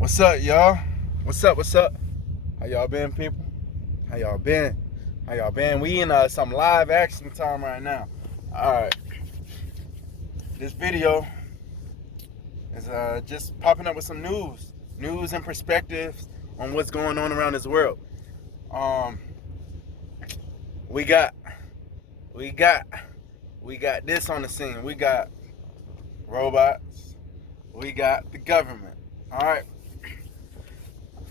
What's up, y'all? What's up? How y'all been, people? How y'all been? We in some live action time right now. Alright. This video is just popping up with some news and perspectives on what's going on around this world. We got this on the scene. We got robots. We got the government. Alright.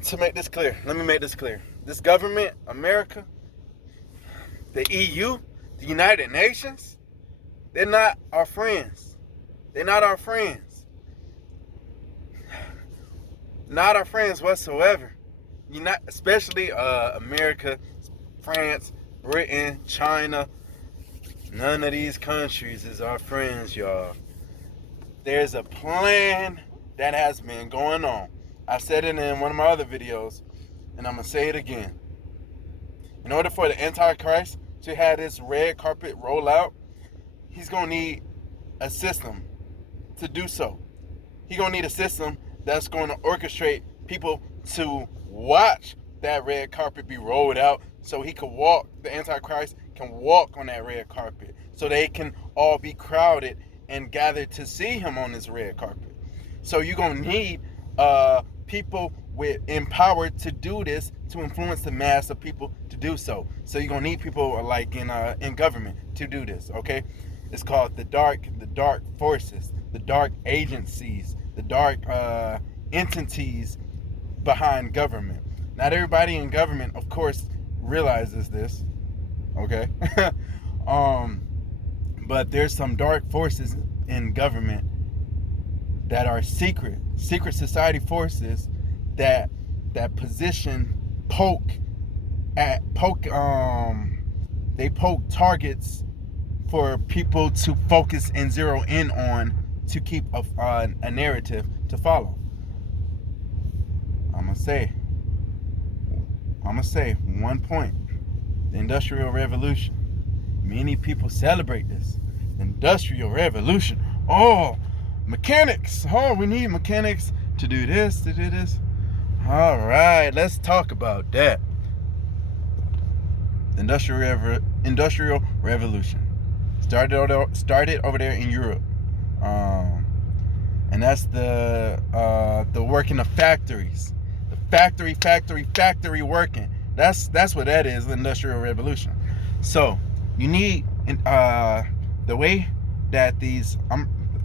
To make this clear, let me make this clear. This government, America, the EU, the United Nations, they're not our friends. They're not our friends. Not our friends whatsoever. Especially America, France, Britain, China. None of these countries is our friends, y'all. There's a plan that has been going on. I said it in one of my other videos, and I'm going to say it again. In order for the Antichrist to have this red carpet roll out, he's going to need a system to do so. He's going to need a system that's going to orchestrate people to watch that red carpet be rolled out so he can walk, the Antichrist can walk on that red carpet so they can all be crowded and gathered to see him on this red carpet. So you're going to need people empowered to do this, to influence the mass of people to do so. So you're gonna need people like in government to do this. Okay, it's called the dark forces, the dark agencies, the dark entities behind government. Not everybody in government, of course, realizes this. Okay, but there's some dark forces in government that are secret society forces that position they poke targets for people to focus and zero in on to keep a narrative to follow. I'm gonna say one point: the Industrial Revolution. Many people celebrate this Industrial Revolution. Oh, mechanics. Oh, we need mechanics to do this, All right, let's talk about that. The Industrial Revolution started over there in Europe, and that's the working of factories, the factory working. That's what that is, the Industrial Revolution. So you need the way that these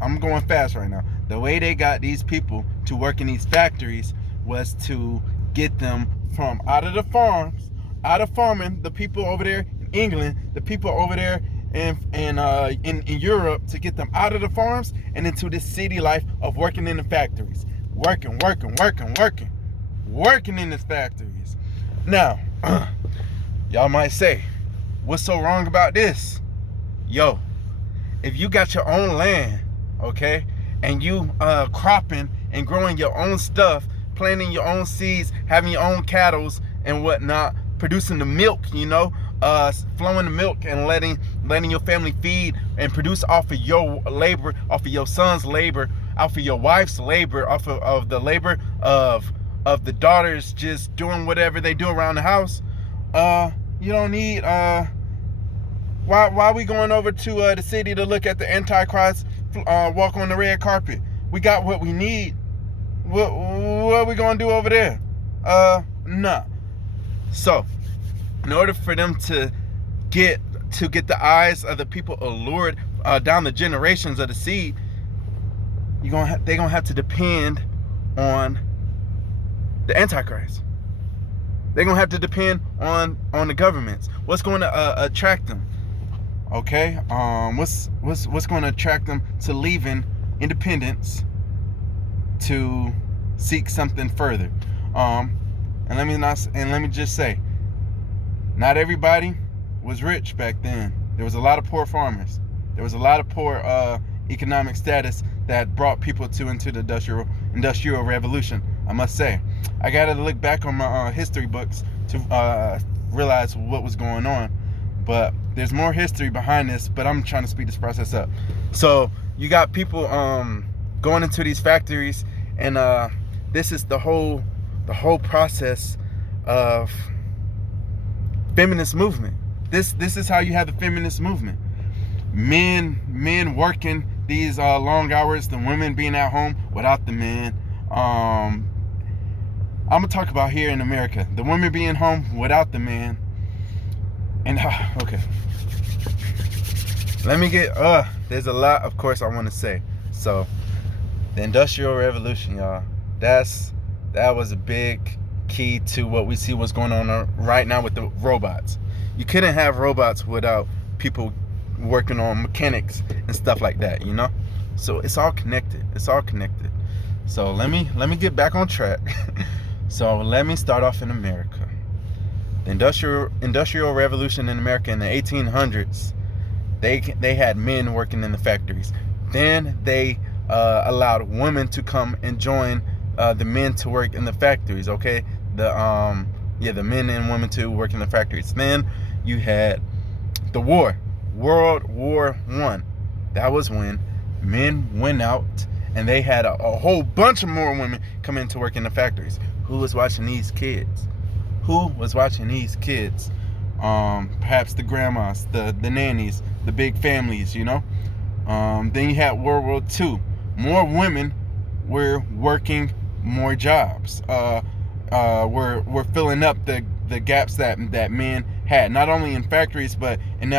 I'm going fast right now. The way they got these people to work in these factories was to get them from out of the farms, out of farming, the people over there in England, the people over there in Europe, to get them out of the farms and into this city life of working in the factories. Working in the factories. Now, y'all might say, what's so wrong about this? Yo, if you got your own land, okay, and you cropping and growing your own stuff, planting your own seeds, having your own cattle and whatnot, producing the milk, flowing the milk and letting your family feed and produce off of your labor, off of your son's labor, off of your wife's labor, off of the labor of the daughters just doing whatever they do around the house. You don't need why are we going over to the city to look at the Antichrist walk on the red carpet? We got what we need. What are we gonna do over there? Nah. So, in order for them to get the eyes of the people allured down the generations of the seed, they're gonna have to depend on the Antichrist. They're gonna have to depend on the governments. What's going to attract them? Okay, what's going to attract them to leaving independence to seek something further? And let me just say, not everybody was rich back then. There was a lot of poor farmers. There was a lot of poor economic status that brought people into the Industrial Revolution. I must say, I gotta look back on my history books to realize what was going on. But there's more history behind this, but I'm trying to speed this process up. So you got people going into these factories and this is the whole process of feminist movement. This is how you have the feminist movement. Men working these long hours, the women being at home without the men. I'm gonna talk about here in America, the women being home without the man. And okay, let me get there's a lot, of course, I want to say. So the Industrial Revolution, y'all, that was a big key to what we see what's going on right now with the robots. You couldn't have robots without people working on mechanics and stuff like that, you know. So it's all connected. So let me get back on track. So let me start off in America. The industrial revolution in America in the 1800s, they had men working in the factories. Then they allowed women to come and join the men to work in the factories. Okay, the men and women to work in the factories. Then you had the war, World War I. That was when men went out and they had a whole bunch of more women come in to work in the factories. Who was watching these kids? Perhaps the grandmas, the nannies, the big families, you know. Then you had World War II. More women were working more jobs. We're filling up the gaps that men had, not only in factories but in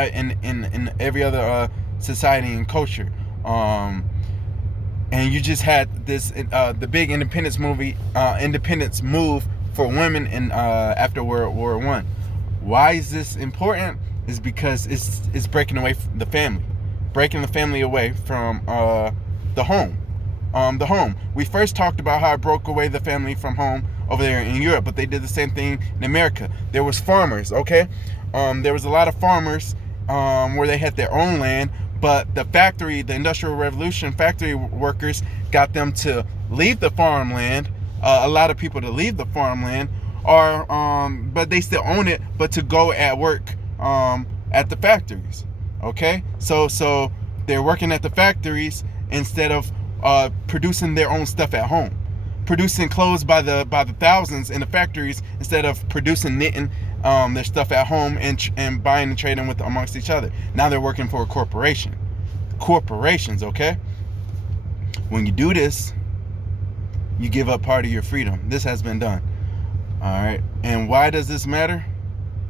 every other society and culture. And you just had this the big independence move for women in after World War I. Why is this important? Is because it's breaking away from the family away from the home. The home. We first talked about how it broke away the family from home over there in Europe, but they did the same thing in America. There was farmers, okay? There was a lot of farmers where they had their own land, but the Industrial Revolution, factory workers got them to leave the farmland, a lot of people to leave the farmland, but they still own it, but to go at work at the factories, okay? So they're working at the factories instead of producing their own stuff at home, producing clothes by the thousands in the factories instead of knitting their stuff at home and buying and trading with amongst each other. Now they're working for a corporation. Corporations, okay? When you do this, you give up part of your freedom. This has been done. All right. And why does this matter?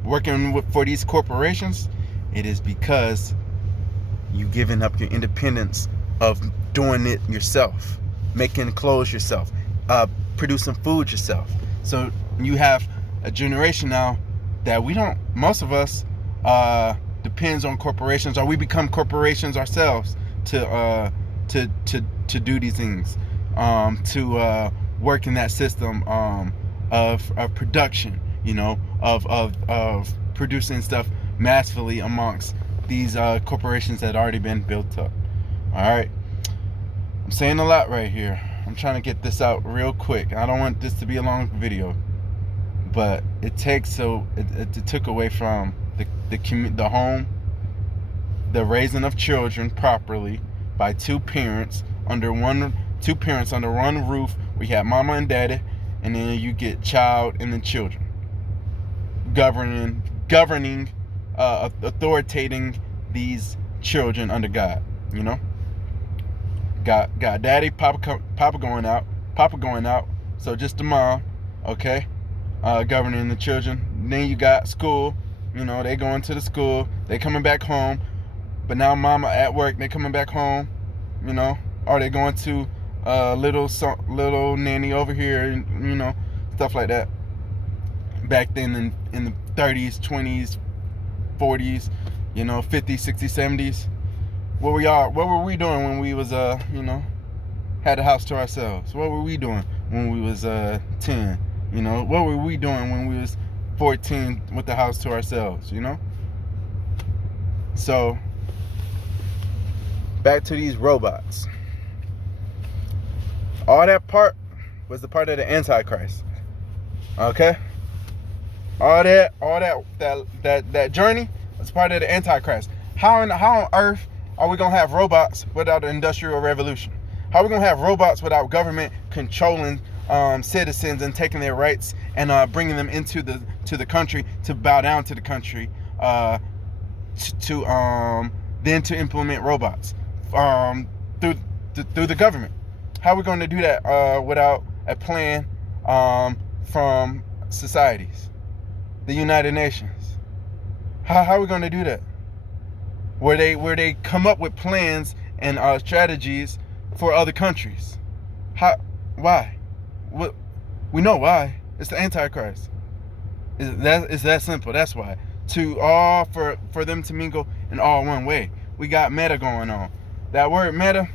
Working for these corporations, it is because you giving up your independence of doing it yourself, making clothes yourself, producing food yourself. So you have a generation now that most of us depends on corporations, or we become corporations ourselves to do these things, to work in that system of production, you know, of producing stuff massively amongst these corporations that already been built up. All right, I'm saying a lot right here. I'm trying to get this out real quick. I don't want this to be a long video, but it took away from the home, the raising of children properly by two parents under one roof. We have mama and daddy, and then you get child and then children governing, authoritating these children under God. You know, got daddy, papa going out, so just the mom, okay, governing the children. Then you got school, you know, they going to the school, they coming back home, but now mama at work, they coming back home, you know, or they going to little nanny over here, you know, stuff like that. Back then in the 30s, 20s, 40s, you know, 50s, 60s, 70s, what were we doing when we was you know, had a house to ourselves? What were we doing when we was 10? You know, what were we doing when we was 14 with the house to ourselves, you know? So back to these robots. All that part was the part of the Antichrist. Okay? All that journey was part of the Antichrist. How on earth are we gonna have robots without an industrial revolution? How are we gonna have robots without government controlling citizens and taking their rights and bringing them into the country to bow down to the country, then to implement robots through the government. How are we going to do that without a plan from societies, the United Nations? How are we going to do that? Where they come up with plans and strategies for other countries. Why? What? We know why. It's the Antichrist. It's that simple. That's why. For them to mingle in all one way. We got meta going on. That word meta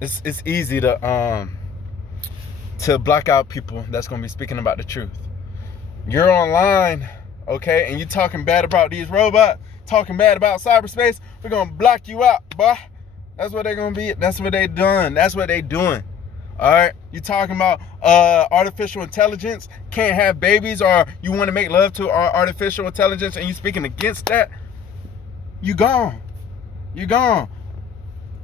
is it's easy to block out people that's gonna be speaking about the truth. You're online, okay, and you talking bad about these robots, talking bad about cyberspace, we're gonna block you out, boy. That's what they're gonna be. That's what they done. That's what they doing. All right, you talking about artificial intelligence can't have babies, or you want to make love to artificial intelligence, and you speaking against that? You gone.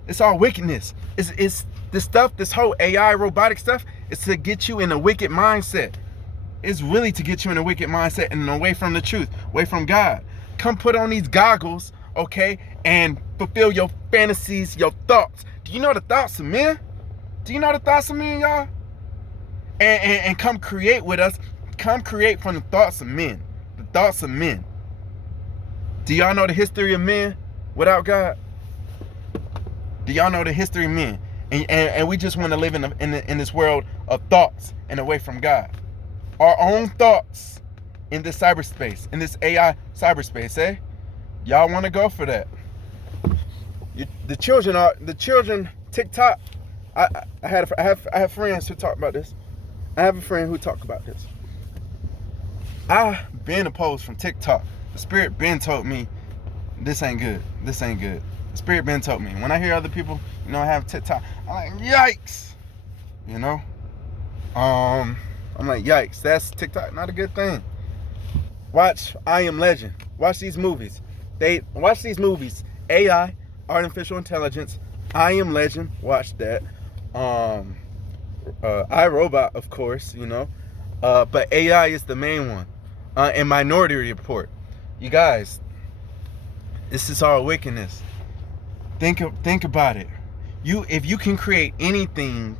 It's all wickedness. It's this stuff. This whole AI robotic stuff is to get you in a wicked mindset. It's really to get you in a wicked mindset and away from the truth, away from God. Come put on these goggles, okay, and fulfill your fantasies, your thoughts. Do you know the thoughts of men? Do you know the thoughts of men, y'all? And come create with us. Come create from the thoughts of men. The thoughts of men. Do y'all know the history of men without God? Do y'all know the history of men? And we just want to live in this world of thoughts and away from God. Our own thoughts in this cyberspace, in this AI cyberspace, eh? Y'all want to go for that? The children TikTok. I have friends who talk about this. I have a friend who talk about this. I've been opposed from TikTok. The Spirit been told me this ain't good. This ain't good. The Spirit been told me. When I hear other people, have TikTok, I'm like, yikes. I'm like, yikes. That's TikTok, not a good thing. Watch I Am Legend. Watch these movies. Watch these movies. AI, artificial intelligence, I Am Legend. Watch that. iRobot, of course, but AI is the main one. And Minority Report. You guys, this is all wickedness. Think about it. If you can create anything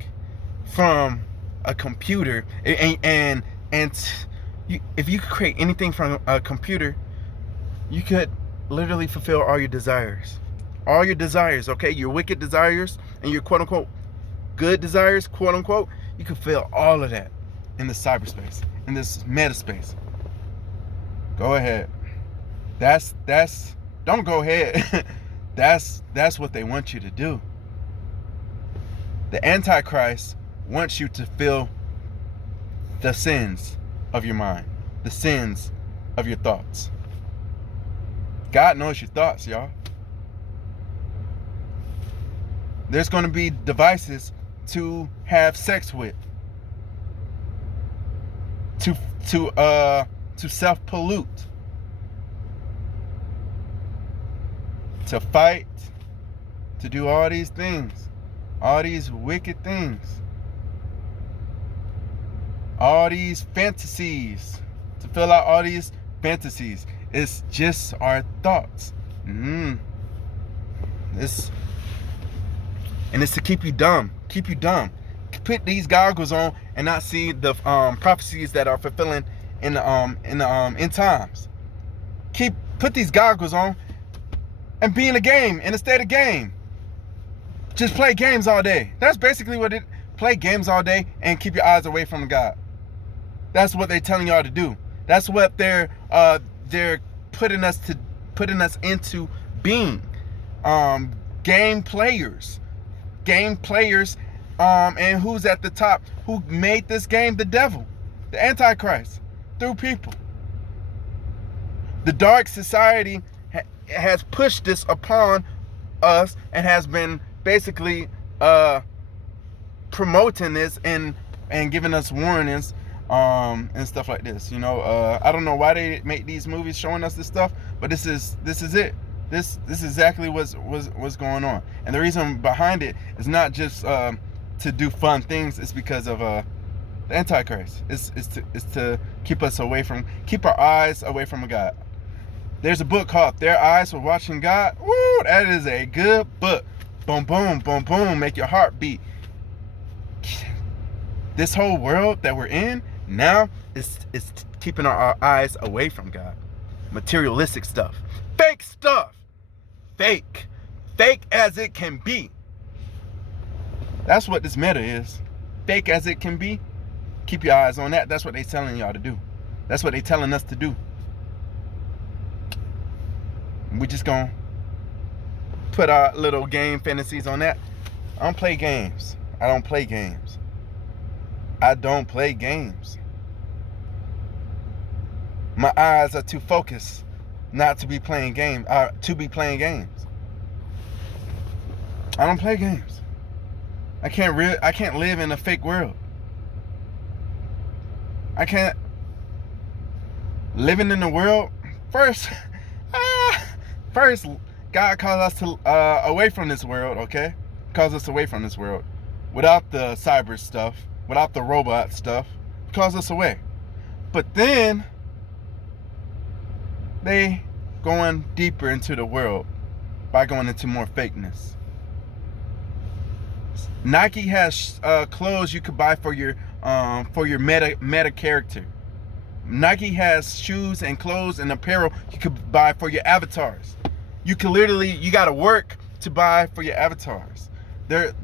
from a computer, if you could create anything from a computer, you could literally fulfill all your desires. All your desires, okay? Your wicked desires and your quote unquote good desires, quote unquote, you can fulfill all of that in the cyberspace, in this meta space. Go ahead. Don't go ahead. That's what they want you to do. The Antichrist wants you to feel the sins of your mind, the sins of your thoughts. God knows your thoughts, y'all. There's going to be devices to have sex with, to self-pollute, to fight, to do all these things, all these wicked things, all these fantasies, to fill out all these fantasies. It's just our thoughts. It's to keep you dumb. Put these goggles on and not see the prophecies that are fulfilling in the end times. Put these goggles on and be in a game, in a state of game. Just play games all day. That's basically what it. Play games all day and keep your eyes away from God. That's what they're telling y'all to do. That's what they're putting us into being. Game players. And who's at the top? Who made this game? The devil, the Antichrist, through people. The dark society has pushed this upon us and has been basically promoting this and giving us warnings and stuff like this. I don't know why they make these movies showing us this stuff, but this is it. This is exactly what's going on. And the reason behind it is not just to do fun things. It's because of the Antichrist. It's to keep our eyes away from God. There's a book called Their Eyes Were Watching God. Woo, that is a good book. Boom, boom, boom, boom. Make your heart beat. This whole world that we're in now is keeping our eyes away from God. Materialistic stuff. Fake stuff. Fake as it can be. That's what this meta is. Fake as it can be. Keep your eyes on that. That's what they're telling y'all to do. That's what they're telling us to do. We just gonna put our little game fantasies on that. I don't play games. I don't play games. My eyes are too focused not to be playing games. To be playing games. I don't play games. I can't live in a fake world. I can't. Living in the world first. First, God calls us to away from this world. Okay, calls us away from this world. Without the cyber stuff, without the robot stuff, calls us away. But then they going deeper into the world by going into more fakeness. Nike has clothes you could buy for your meta character. Nike has shoes and clothes and apparel you could buy for your avatars. You can you gotta work to buy for your avatars. There's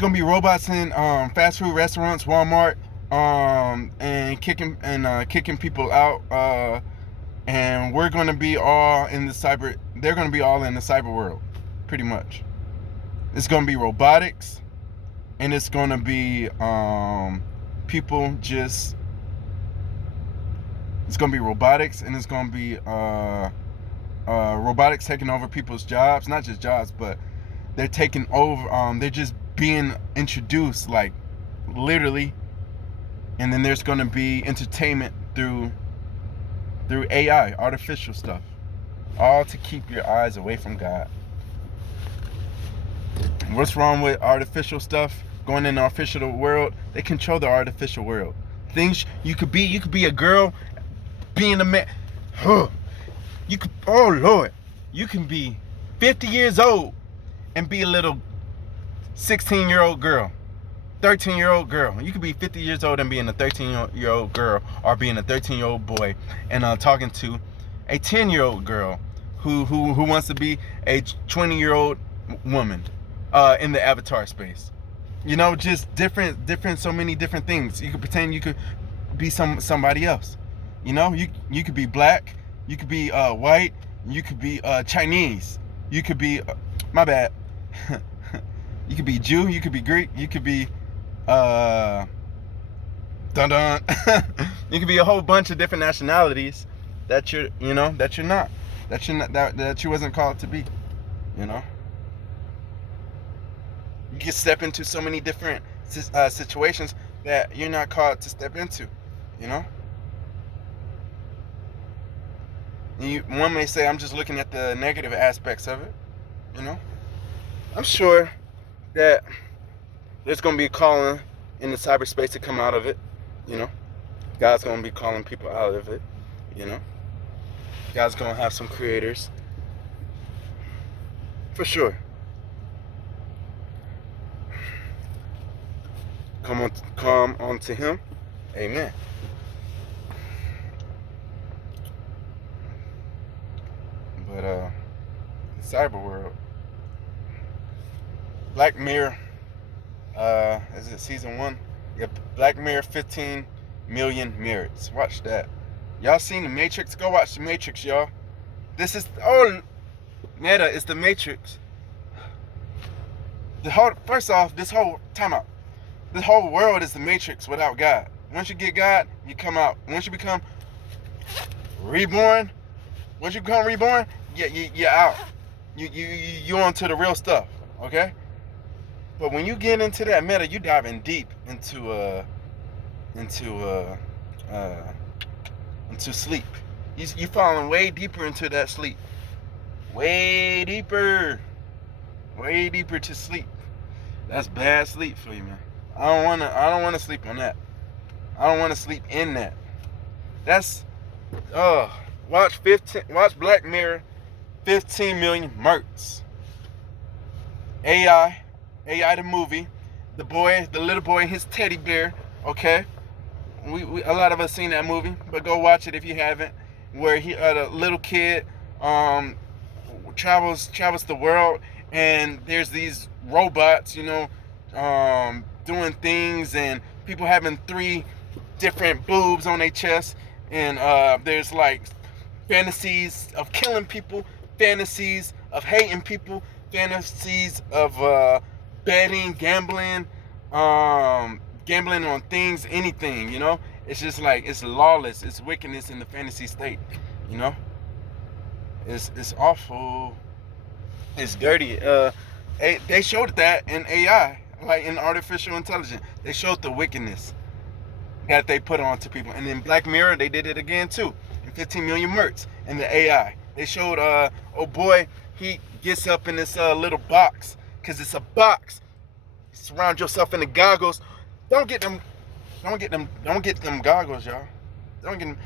gonna be robots in fast food restaurants, Walmart, and kicking people out. And we're gonna be all in the cyber. They're gonna be all in the cyber world, pretty much. It's gonna be robotics, and it's gonna be people just. It's gonna be robotics, and it's gonna be robotics taking over people's jobs. Not just jobs, but they're taking over. They're just being introduced, like literally. And then there's gonna be entertainment through AI, artificial stuff, all to keep your eyes away from God. What's wrong with artificial stuff? Going in the artificial world, they control the artificial world. Things you could be a girl, being a man. Oh Lord, you can be 50 years old and be a little 16-year-old girl, 13-year-old girl. You could be 50 years old and being a 13-year-old girl, or being a 13-year-old boy and talking to a 10-year-old girl who wants to be a 20-year-old woman in the avatar space. You know, just different, so many different things. You could pretend you could be somebody else. You know, you could be black, you could be white, you could be Chinese, you could be my bad. You could be Jew, you could be Greek, you could be you could be a whole bunch of different nationalities that you wasn't called to be. You know, you can step into so many different situations that you're not called to step into. You know, one may say, I'm just looking at the negative aspects of it. You know, I'm sure that there's going to be a calling in the cyberspace to come out of it. You know, God's going to be calling people out of it. You know, God's going to have some creators. For sure. Come on to Him. Amen. But the cyber world, Black Mirror, is it season 1? Yeah, Black Mirror, 15 million mirrors. Watch that. Y'all seen The Matrix? Go watch The Matrix, y'all. This is Meta is The Matrix. First off, this whole world is The Matrix without God. Once you get God, you come out. Once you become reborn, you're out. You onto the real stuff, okay? But when you get into that meta, you diving deep into sleep. You falling way deeper into that sleep. Way deeper. Way deeper to sleep. That's bad sleep for you, man. I don't wanna sleep on that. I don't wanna sleep in that. That's watch Black Mirror, 15 million mercs. AI the movie, the little boy and his teddy bear, okay? We a lot of us seen that movie, but go watch it if you haven't. Where the little kid travels the world, and there's these robots, doing things, and people having 3 different boobs on their chest, and there's like fantasies of killing people, fantasies of hating people, fantasies of betting, gambling on things, anything, It's just like, it's lawless, it's wickedness in the fantasy state, It's awful. It's dirty. They showed that in AI, like in artificial intelligence. They showed the wickedness that they put onto people. And in Black Mirror, they did it again too. In 15 million mercs in the AI. They showed, oh boy, he gets up in this little box, because it's a box. Surround yourself in the goggles. Don't get them goggles, y'all. Don't get them.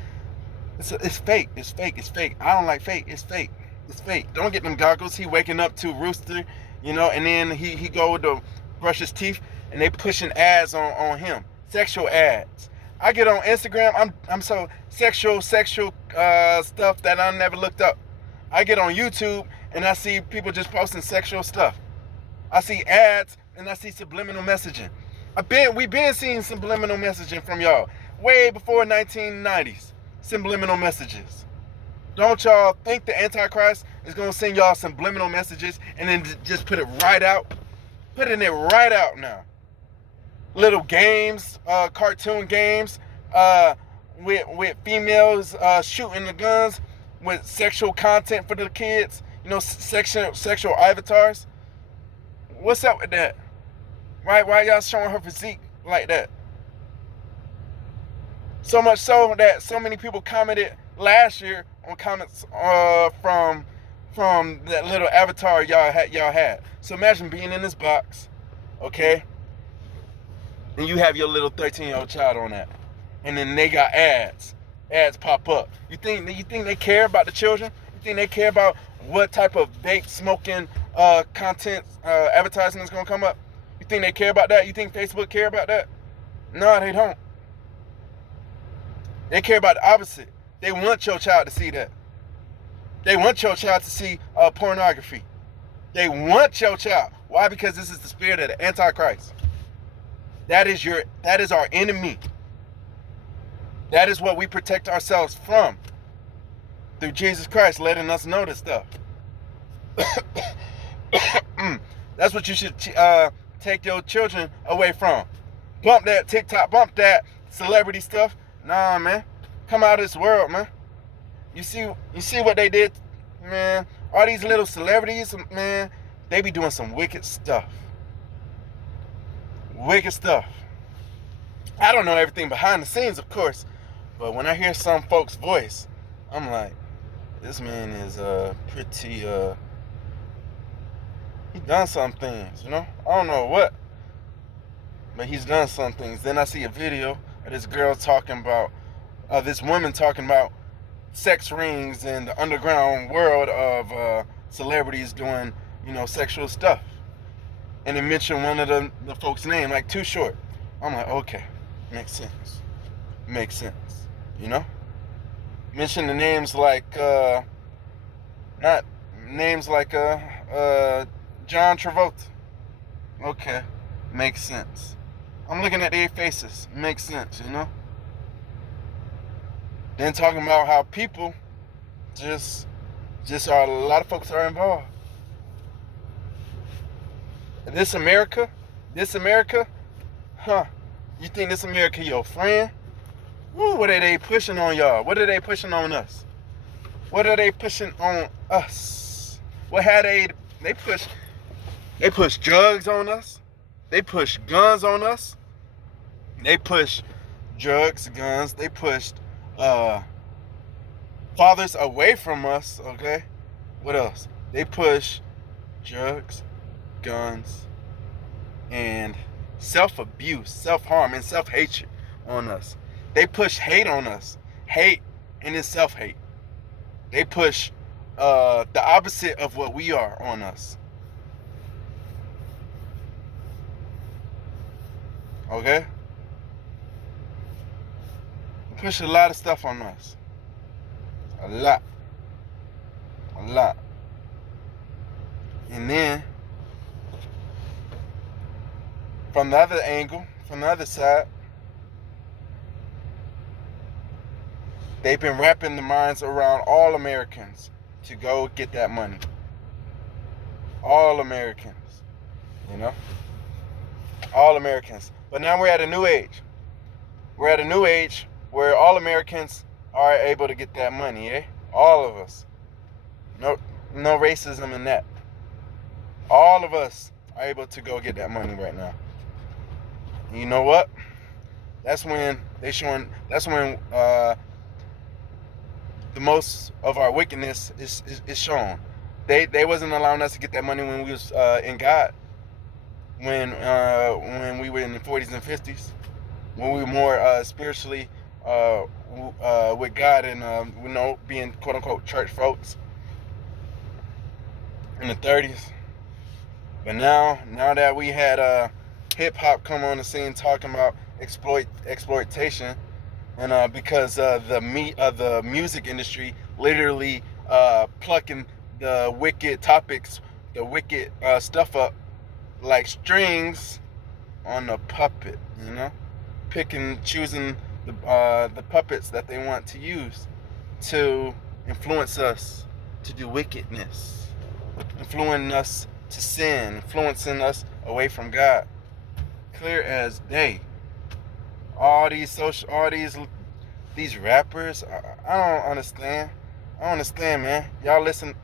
It's fake. It's fake. It's fake. I don't like fake. It's fake. It's fake. Don't get them goggles. He waking up to Rooster, and then he go to brush his teeth, and they pushing ads on him. Sexual ads. I get on Instagram. I'm so sexual stuff that I never looked up. I get on YouTube and I see people just posting sexual stuff. I see ads and I see subliminal messaging. We've been seeing subliminal messaging from y'all way before 1990s. Subliminal messages. Don't y'all think the Antichrist is gonna send y'all subliminal messages and then just put it right out? Putting it right out now. Little games, cartoon games, with females shooting the guns, with sexual content for the kids, sexual avatars. What's up with that? Why y'all showing her physique like that? So much so that so many people commented last year on comments from that little avatar y'all had. So imagine being in this box, okay? And you have your little 13-year-old child on that. And then they got ads. Ads pop up. You think they care about the children? You think they care about what type of vape smoking content advertising is gonna come up? You think they care about that? You think Facebook care about that? No, they don't. They care about the opposite. They want your child to see that. They want your child to see pornography. They want your child. Why? Because this is the spirit of the Antichrist. That is our enemy. That is what we protect ourselves from. Through Jesus Christ letting us know this stuff. That's what you should take your children away from. Bump that TikTok, bump that celebrity stuff. Nah, man. Come out of this world, man. You see what they did, man? All these little celebrities, man, they be doing some wicked stuff. Wicked stuff. I don't know everything behind the scenes, of course, but when I hear some folks' voice, I'm like, this man is pretty he done some things, I don't know what, but he's done some things. Then I see a video of this woman talking about sex rings and the underground world of celebrities doing, sexual stuff. And it mentioned one of the folks' name, like Too Short. I'm like, okay, makes sense. Mention the names like, not names like John Travolta. Okay, makes sense. I'm looking at their faces, makes sense, Then talking about how people just are, a lot of folks are involved. This America, huh? You think this America your friend? Woo, what are they pushing on y'all? What are they pushing on us? What are they pushing on us? What had they push drugs on us. They push guns on us. They push drugs, guns. They pushed fathers away from us, okay? What else? They push drugs, guns, and self-abuse, self-harm, and self-hatred on us. They push hate on us. Hate and it's self-hate. They push the opposite of what we are on us. Okay? They push a lot of stuff on us. A lot. A lot. And then, from the other angle, from the other side, they've been wrapping the minds around all Americans to go get that money. All Americans, you know? All Americans. But now we're at a new age. We're at a new age where all Americans are able to get that money, eh? All of us. No racism in that. All of us are able to go get that money right now. And you know what? That's when the most of our wickedness is shown. They wasn't allowing us to get that money when we was in God. When we were in the 40s and 50s, when we were more spiritually with God and being quote unquote church folks in the 30s. But now that we had hip hop come on the scene talking about exploitation, and because the music industry literally plucking the wicked topics, the wicked stuff up like strings on a puppet, choosing the puppets that they want to use to influence us to do wickedness, influencing us to sin, influencing us away from God. Clear as day. All these rappers, I don't understand. I don't understand, man. Y'all listen.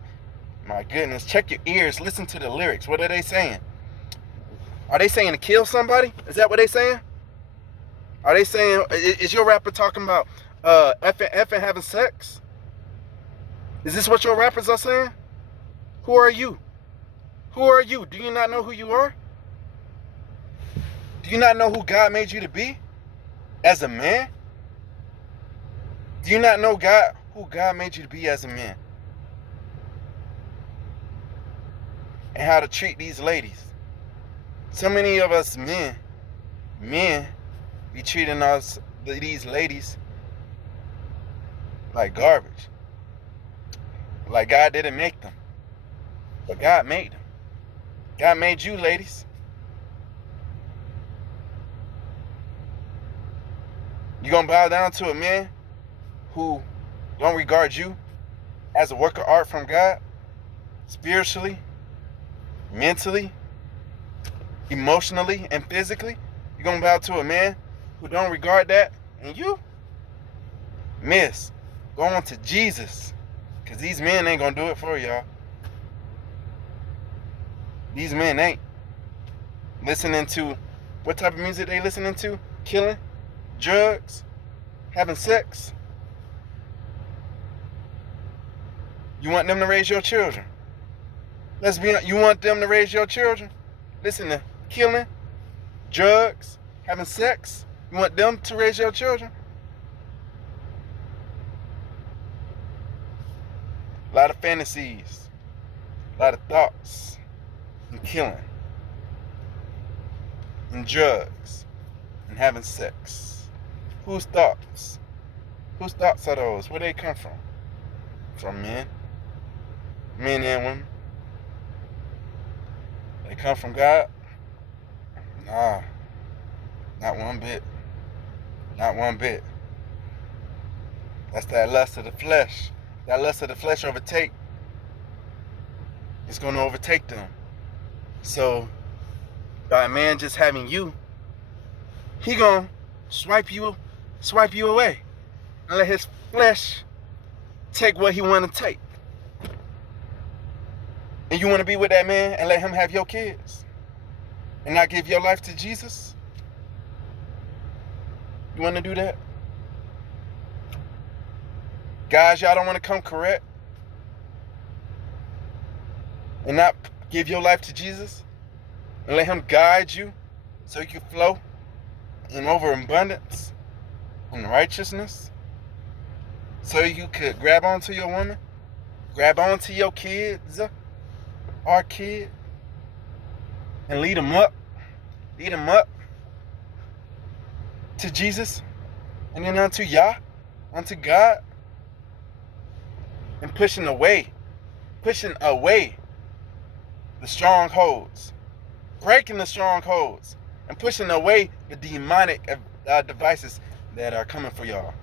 My goodness, check your ears. Listen to the lyrics. What are they saying? Are they saying to kill somebody? Is that what they saying? Are they saying, is your rapper talking about effing having sex? Is this what your rappers are saying? Who are you? Who are you? Do you not know who you are? Do you not know who God made you to be as a man? Do you not know who God made you to be as a man? And how to treat these ladies. So many of us men be treating these ladies like garbage. Like God didn't make them. But God made them. God made you, ladies. You gonna bow down to a man who don't regard you as a work of art from God? Spiritually, mentally, emotionally, and physically? You gonna bow to a man who don't regard that? And you? Miss, go on to Jesus. Because these men ain't gonna do it for y'all. These men ain't. Listening to, what type of music they listening to? Killing? Drugs? Having sex? You want them to raise your children? You want them to raise your children? Listen to killing, drugs, having sex. You want them to raise your children? A lot of fantasies, a lot of thoughts, and killing, and drugs, and having sex. Whose thoughts? Whose thoughts are those? Where they come from? From men. Men and women. They come from God? Nah. Not one bit. Not one bit. That's that lust of the flesh. That lust of the flesh overtake. It's going to overtake them. So, by a man just having you, he going to swipe you away and let his flesh take what he want to take. And you want to be with that man and let him have your kids and not give your life to Jesus? You want to do that? Guys, y'all don't want to come correct? and not give your life to Jesus and let him guide you so you can flow in overabundance and righteousness, so you could grab onto your woman, grab onto your kids, our kid, and lead them up to Jesus, and then unto Yah, unto God, and pushing away the strongholds, breaking the strongholds, and pushing away the demonic devices that are coming for y'all.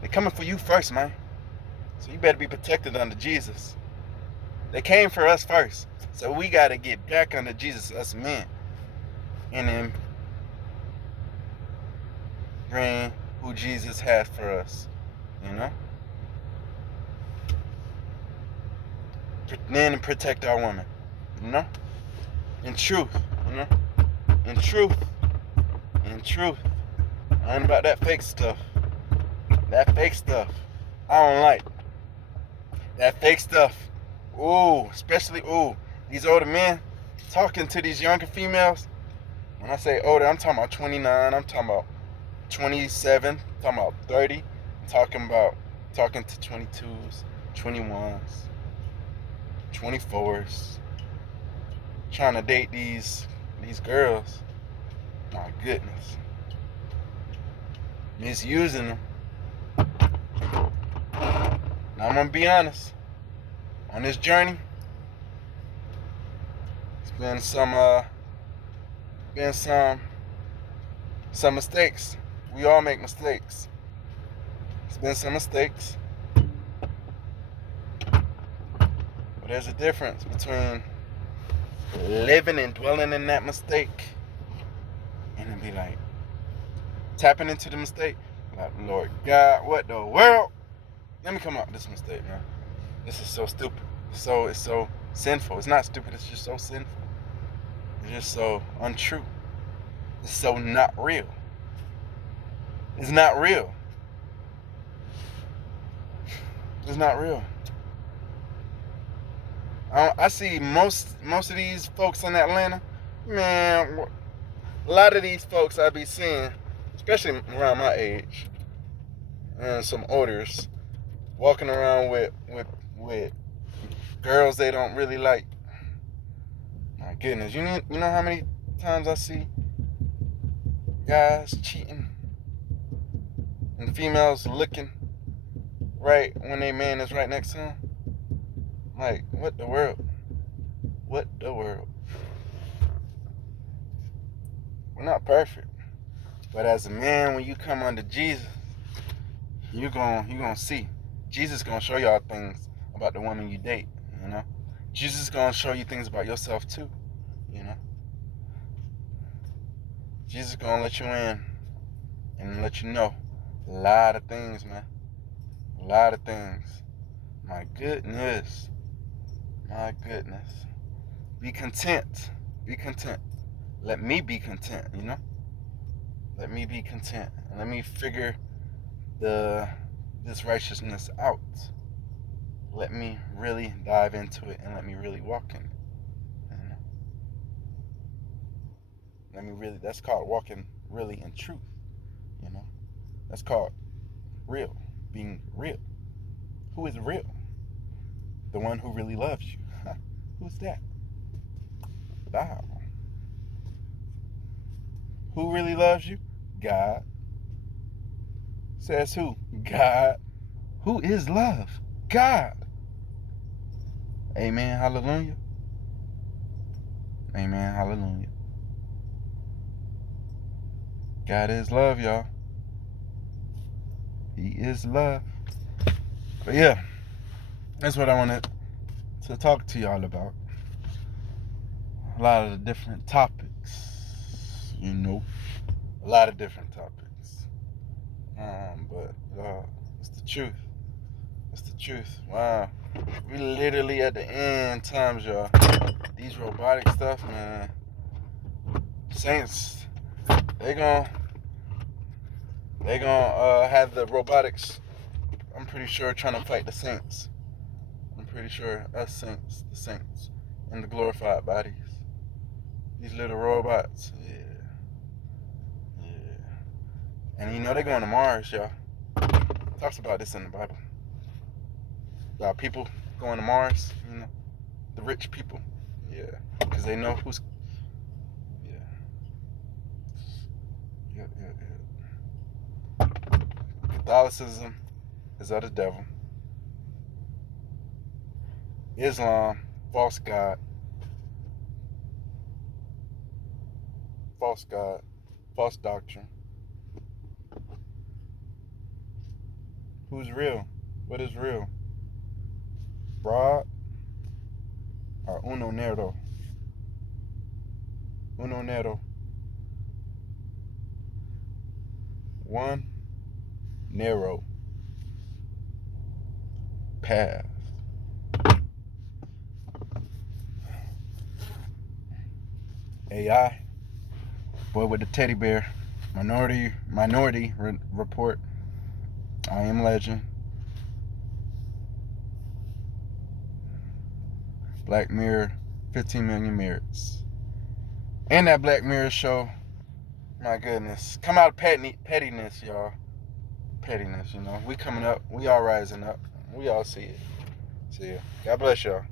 They're coming for you first, man. So you better be protected under Jesus. They came for us first. So we got to get back under Jesus, us men. And then bring who Jesus has for us, you know? Then protect our women, you know? In truth, you know? In truth. I ain't about that fake stuff. That fake stuff. I don't like that fake stuff. Ooh, especially, these older men talking to these younger females. When I say older, I'm talking about 29, I'm talking about 27, I'm talking about 30, I'm talking to 22s, 21s, 24s, trying to date these girls. My goodness. Misusing them. Now I'm gonna be honest. On this journey, it's been some mistakes. We all make mistakes. It's been some mistakes. But there's a difference between living and dwelling in that mistake and then be like tapping into the mistake. Like, Lord God, what the world? Let me come out with this mistake, man. This is so stupid. It's so sinful. It's not stupid, it's just so sinful. It's just so untrue. It's so not real. It's not real. It's not real. I see most of these folks in Atlanta, man, a lot of these folks I be seeing, especially around my age, and some olders, walking around with girls they don't really like. My goodness, you know how many times I see guys cheating and females looking right when their man is right next to them? Like, what the world? What the world? We're not perfect, but as a man, when you come under Jesus, you're gonna see. Jesus gonna show y'all things about the woman you date, you know? Jesus gonna show you things about yourself too, you know? Jesus gonna let you in and let you know a lot of things, man. A lot of things. My goodness. My goodness. Be content. Be content. Let me be content, you know? Let me be content. And let me figure this righteousness out. Let me really dive into it and let me really walk in it. You know? Let me really, that's called walking really in truth. You know? That's called real. Being real. Who is real? The one who really loves you. Who's that? Thou. Who really loves you? God. Says who? God. Who is love? God. Amen. Hallelujah. Amen. Hallelujah. God is love, y'all. He is love. But yeah, that's what I wanted to talk to y'all about. A lot of the different topics, you know. A lot of different topics. But it's the truth. It's the truth. Wow. We literally at the end times, y'all. These robotic stuff, man. Saints, they gonna have the robotics, I'm pretty sure, trying to fight the saints. I'm pretty sure us saints, the saints, in the glorified bodies. These little robots. Yeah. And you know they're going to Mars, y'all. Talks about this in the Bible. About people going to Mars, you know, the rich people. Yeah. Because they know who's. Yeah. Catholicism is of the devil. Islam, false God. False God. False doctrine. Who's real? What is real? Broad or uno nero? Uno nero. One narrow path. AI, boy with the teddy bear. Minority Report. I Am Legend. Black Mirror, 15 Million Merits. And that Black Mirror show, my goodness. Come out of pettiness, y'all. Pettiness, you know. We coming up. We all rising up. We all see it. See ya. God bless y'all.